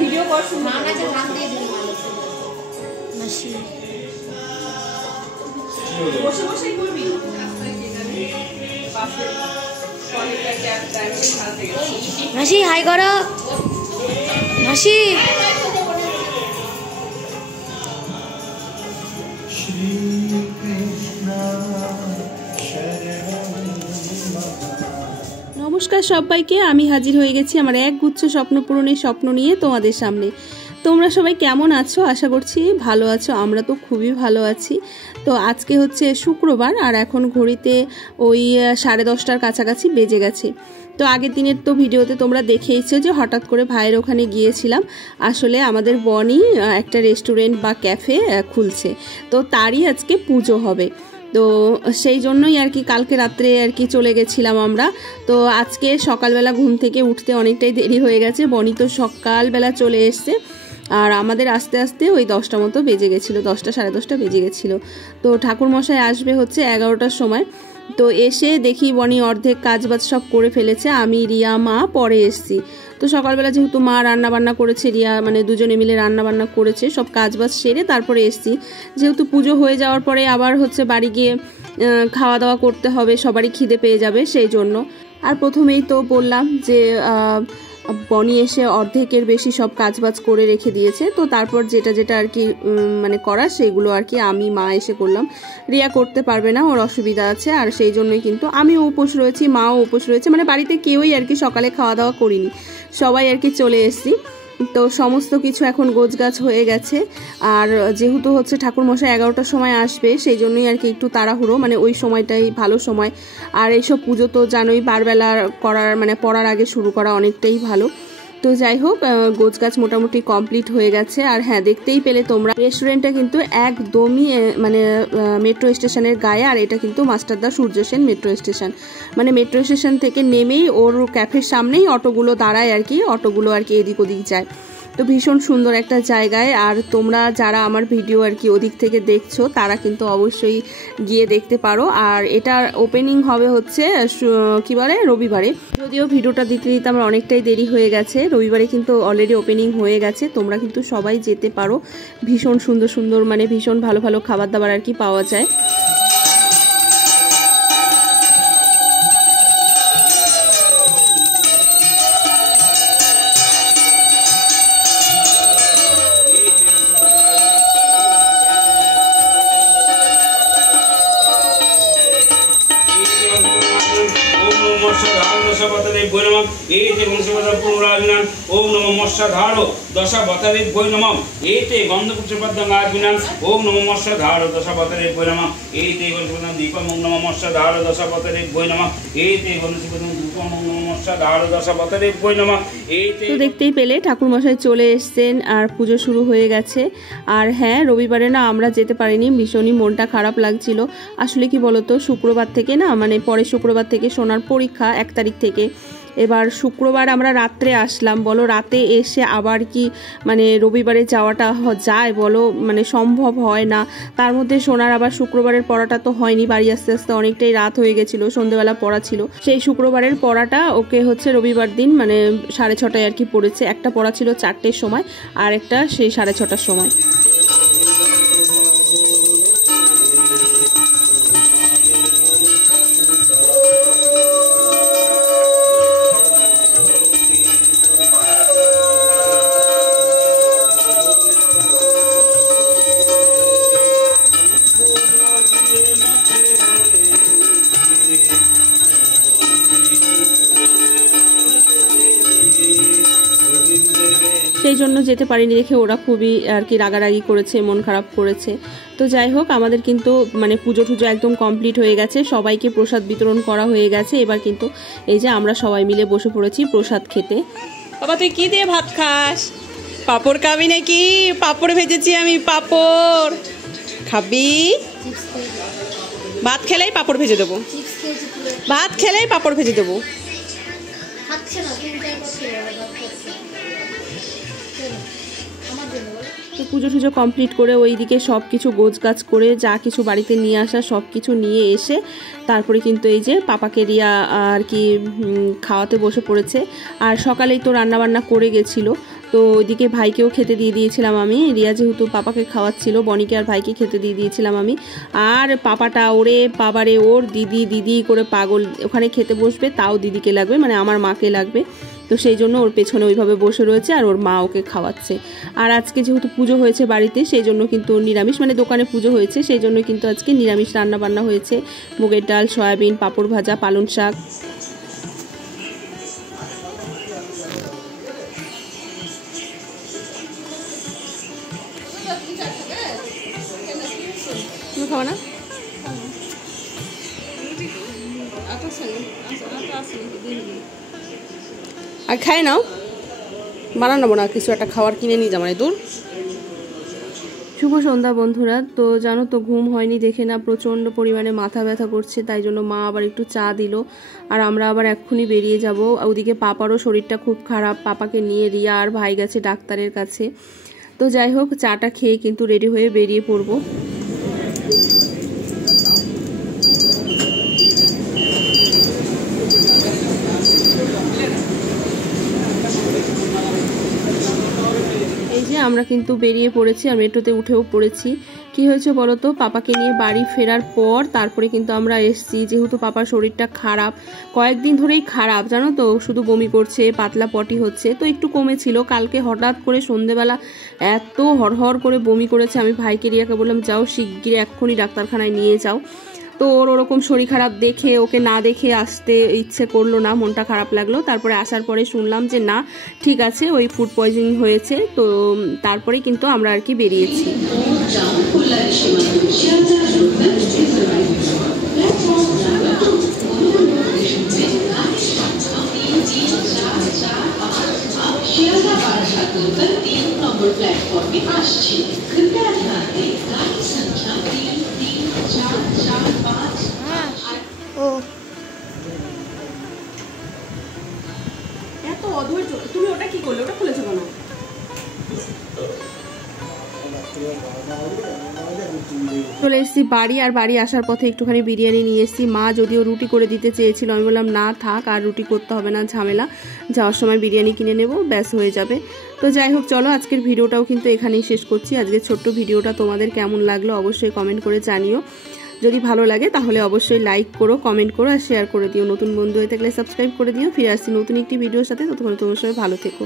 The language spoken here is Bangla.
ভিডিও করছি বসে বসে করবি মাসি হাই করো মাসি। নমস্কার সবাইকে, আমি হাজির হয়ে গেছি আমার এক গুচ্ছ স্বপ্ন পূরণের স্বপ্ন নিয়ে তোমাদের সামনে। তোমরা সবাই কেমন আছো? আশা করছি ভালো আছো। আমরা তো খুবই ভালো আছি। তো আজকে হচ্ছে শুক্রবার আর এখন ঘড়িতে ওই 10:30টার কাছাকাছি বেজে গেছে। তো আগের দিনের তো ভিডিওতে তোমরা দেখেইছো যে হঠাৎ করে ভাইয়ের ওখানে গিয়েছিলাম। আসলে আমাদের বনি একটা রেস্টুরেন্ট বা ক্যাফে খুলছে, তো তারই আজকে পুজো হবে। তো সেই জন্যই আর কি কালকে রাত্রে আর কি চলে গেছিলাম আমরা। তো আজকে সকালবেলা ঘুম থেকে উঠতে অনেকটাই দেরি হয়ে গেছে। বনি তো সকালবেলা চলে এসছে আর আমাদের আস্তে আস্তে ওই 10টা মতো বেজে গেছিলো, 10টা 10:30 বেজে গেছিলো। তো ঠাকুরমশাই আসবে হচ্ছে 11টার সময়। তো এসে দেখি বনি অর্ধেক কাজবাজ সব করে ফেলেছে, আমি রিয়া মা পরে এসছি। তো সকালবেলা যেহেতু মা রান্নাবান্না করেছে, রিয়া মানে দুজনে মিলে রান্নাবান্না করেছে, সব কাজবাজ সেরে তারপরে এসছি। যেহেতু পুজো হয়ে যাওয়ার পরে আবার হচ্ছে বাড়ি গিয়ে খাওয়া দাওয়া করতে হবে, সবারই খিদে পেয়ে যাবে সেই জন্য। আর প্রথমেই তো বললাম যে বনি এসে অর্ধেকের বেশি সব কাজবাজ করে রেখে দিয়েছে। তো তারপর যেটা যেটা আর কি মানে করার সেইগুলো আর কি আমি মা এসে করলাম। রিয়া করতে পারবে না, ওর অসুবিধা আছে, আর সেই জন্যই কিন্তু আমিও উপোস রয়েছি, মাও উপোস রয়েছে। মানে বাড়িতে কেউই আর কি সকালে খাওয়া দাওয়া করিনি, সবাই আর কি চলে এসেছি। তো সমস্ত কিছু এখন গোছগাছ হয়ে গেছে। আর যেহেতু হচ্ছে ঠাকুরমশাই 11টার সময় আসবে সেই জন্যই আর কি একটু তাড়াহুড়ো, মানে ওই সময়টাই ভালো সময়। আর এইসব পুজো তো জানোই বারবেলা করার মানে পড়ার আগে শুরু করা অনেকটাই ভালো। তো যাই হোক, গোছগাছ মোটামুটি কমপ্লিট হয়ে গেছে। আর হ্যাঁ, দেখতেই পেলে তোমরা রেস্টুরেন্টটা কিন্তু একদমই মানে মেট্রো স্টেশনের গায়ে। আর এটা কিন্তু মাস্টারদা সূর্য সেন মেট্রো স্টেশন, মানে মেট্রো স্টেশন থেকে নেমেই ওর ক্যাফের সামনেই অটোগুলো দাঁড়ায় আর কি, অটোগুলো আর কি এদিক ওদিক যায়। তো ভীষণ সুন্দর একটা জায়গায়। আর তোমরা যারা আমার ভিডিও আর কি ওদিক থেকে দেখছো তারা কিন্তু অবশ্যই গিয়ে দেখতে পারো। আর এটার ওপেনিং হবে হচ্ছে কি বলে রবিবারে, যদিও ভিডিওটা দিতে দিতে আমার অনেকটাই দেরি হয়ে গেছে। রবিবারে কিন্তু অলরেডি ওপেনিং হয়ে গেছে, তোমরা কিন্তু সবাই যেতে পারো। ভীষণ সুন্দর সুন্দর মানে ভীষণ ভালো ভালো খাবার দাবার আর কি পাওয়া যায়। ओम नमो मत्स्यधारो दशावतारेभ्यो नमः एते गन्धपुष्पपद्मगार्जुनां ओम नमो मत्स्यधारो दशावतारेभ्यो नमः एते गन्धपुष्पपद्म दीपं ओम नमो मत्स्यधारो दशावतारेभ्यो नमः एते गन्धपुष्पपद्म दीपं ओम नमो मत्स्यधारो दशावतारेभ्यो नमः एते। তো দেখতেই পেলে ঠাকুরমশাই চলে এসেছেন আর পুজো শুরু হয়ে গেছে। আর হ্যাঁ, রবিবারে না আমরা যেতে পারিনি, ভীষণই মনটা খারাপ লাগছিল। আসলে কি বলতো, শুক্রবার থেকে না মানে পরের শুক্রবার থেকে সোনার পরীক্ষা 1 তারিখ থেকে। এবার শুক্রবার আমরা রাত্রে আসলাম, বলো রাতে এসে আবার কি মানে রবিবারে যাওয়াটা যায় বলো, মানে সম্ভব হয় না। তার মধ্যে সোনার আবার শুক্রবারের পড়াটা তো হয়নি, বাড়ি আস্তে আস্তে অনেকটাই রাত হয়ে গেছিলো, সন্ধ্যেবেলা পড়া ছিল। সেই শুক্রবারের পড়াটা ওকে হচ্ছে রবিবার দিন মানে 6:30টায় আর কি পড়েছে। একটা পড়া ছিল 4টের সময় আর একটা সেই 6:30টার সময়। সেই জন্য যেতে পারিনি দেখে ওরা খুবই আর কি রাগারাগি করেছে, মন খারাপ করেছে। তো যাই হোক, আমাদের কিন্তু মানে পুজো টুজো একদম কমপ্লিট হয়ে গেছে, সবাইকে প্রসাদ বিতরণ করা হয়ে গেছে। এবার কিন্তু এই যে আমরা সবাই মিলে বসে পড়েছি প্রসাদ খেতে। বাবা তুই কি দিয়ে ভাত খাস? পাপড় খাবি নাকি? পাপড় ভেজেছি আমি, পাপড় খাবি? ভাত খেলেই পাপড় ভেজে দেবো, ভাত খেলেই পাপড় ভেজে দেবো। তো পুজো টুজো কমপ্লিট করে ওইদিকে সব কিছু গোছগাছ করে যা কিছু বাড়িতে নিয়ে আসা সব কিছু নিয়ে এসে তারপরে কিন্তু এই যে পাপাকে রিয়া আর কি খাওয়াতে বসে পড়েছে। আর সকালেই তো রান্নাবান্না করে গেছিলো, তো ওইদিকে ভাইকেও খেতে দিয়ে দিয়েছিলাম আমি। রিয়া যেহেতু পাপাকে খাওয়াচ্ছিল, বনিকে আর ভাইকে খেতে দিয়ে দিয়েছিলাম আমি। আর পাপাটা ওরে বাবারে ওর দিদি দিদি করে পাগল, ওখানে খেতে বসবে তাও দিদিকে লাগবে, মানে আমার মাকে লাগবে। তো সেই জন্য ওর পেছনে ওইভাবে বসে রয়েছে আর ওর মা ওকে খাওয়াচ্ছে। আর আজকে যেহেতু পুজো হয়েছে বাড়িতে, সেই জন্য কিন্তু নিরামিষ, মানে দোকানে পুজো হয়েছে সেই জন্য কিন্তু আজকে নিরামিষ রান্না বান্না হয়েছে। মুগের ডাল, সয়াবিন, পাঁপড় ভাজা, পালং শাক। তুমি খাও না? আর খায় নাও, বানানো না কিছু একটা খাবার কিনে নিয়ে যাবো, মানে দূর। শুভ সন্ধ্যা বন্ধুরা। তো জানো তো ঘুম হয়নি দেখে না প্রচণ্ড পরিমাণে মাথা ব্যথা করছে, তাই জন্য মা আবার একটু চা দিল। আর আমরা আবার এক্ষুনি বেরিয়ে যাব। ওদিকে পাপারও শরীরটা খুব খারাপ, পাপাকে নিয়ে রিয়া আর ভাই গেছে ডাক্তারের কাছে। তো যাই হোক, চাটা খেয়ে কিন্তু রেডি হয়ে বেরিয়ে পড়বো। আমরা কিন্তু বেরিয়ে পড়েছি আর মেট্রোতে উঠেও পড়েছি। কি হয়েছে বলো তো, পাপাকে নিয়ে বাড়ি ফেরার পর তারপরে কিন্তু আমরা এসছি। যেহেতু পাপার শরীরটা খারাপ, কয়েকদিন ধরেই খারাপ জানো তো, শুধু বমি করছে, পাতলা পটি হচ্ছে। তো একটু কমেছিল, কালকে হঠাৎ করে সন্ধেবেলা এত হরহর করে বমি করেছে। আমি ভাইকে রিয়াকে বললাম যাও শিগগির এক্ষুনি ডাক্তারখানায় নিয়ে যাও। তো ওর ওরকম শরীর খারাপ দেখে ওকে না দেখে আসতে ইচ্ছে করলো না, মনটা খারাপ লাগলো। তারপরে আসার পরে শুনলাম যে না ঠিক আছে, ওই ফুড পয়জনিং হয়েছে। তো তারপরে কিন্তু আমরা আর কি বেরিয়েছি। এত অধৈর্য, তুমি ওটা কি করলে? ওটা খুলেছো কেন? চলে এসেছি বাড়ি। আর বাড়ি আসার পথে একটুখানি বিরিয়ানি নিয়ে এসেছি। মা যদিও রুটি করে দিতে চেয়েছিল, আমি বললাম না থাক, আর রুটি করতে হবে না, ঝামেলা, যাওয়ার সময় বিরিয়ানি কিনে নেব, ব্যাস হয়ে যাবে। তো যাই হোক চলো, আজকের ভিডিওটাও কিন্তু এখানেই শেষ করছি। আজকের ছোট্ট ভিডিওটা তোমাদের কেমন লাগলো অবশ্যই কমেন্ট করে জানিও। যদি ভালো লাগে তাহলে অবশ্যই লাইক করো, কমেন্ট করো আর শেয়ার করে দিও। নতুন বন্ধু হয়ে থাকলে সাবস্ক্রাইব করে দিও। ফিরে আসছি নতুন একটি ভিডিওর সাথে, ততক্ষণ তোমার সবাই ভালো থেকো।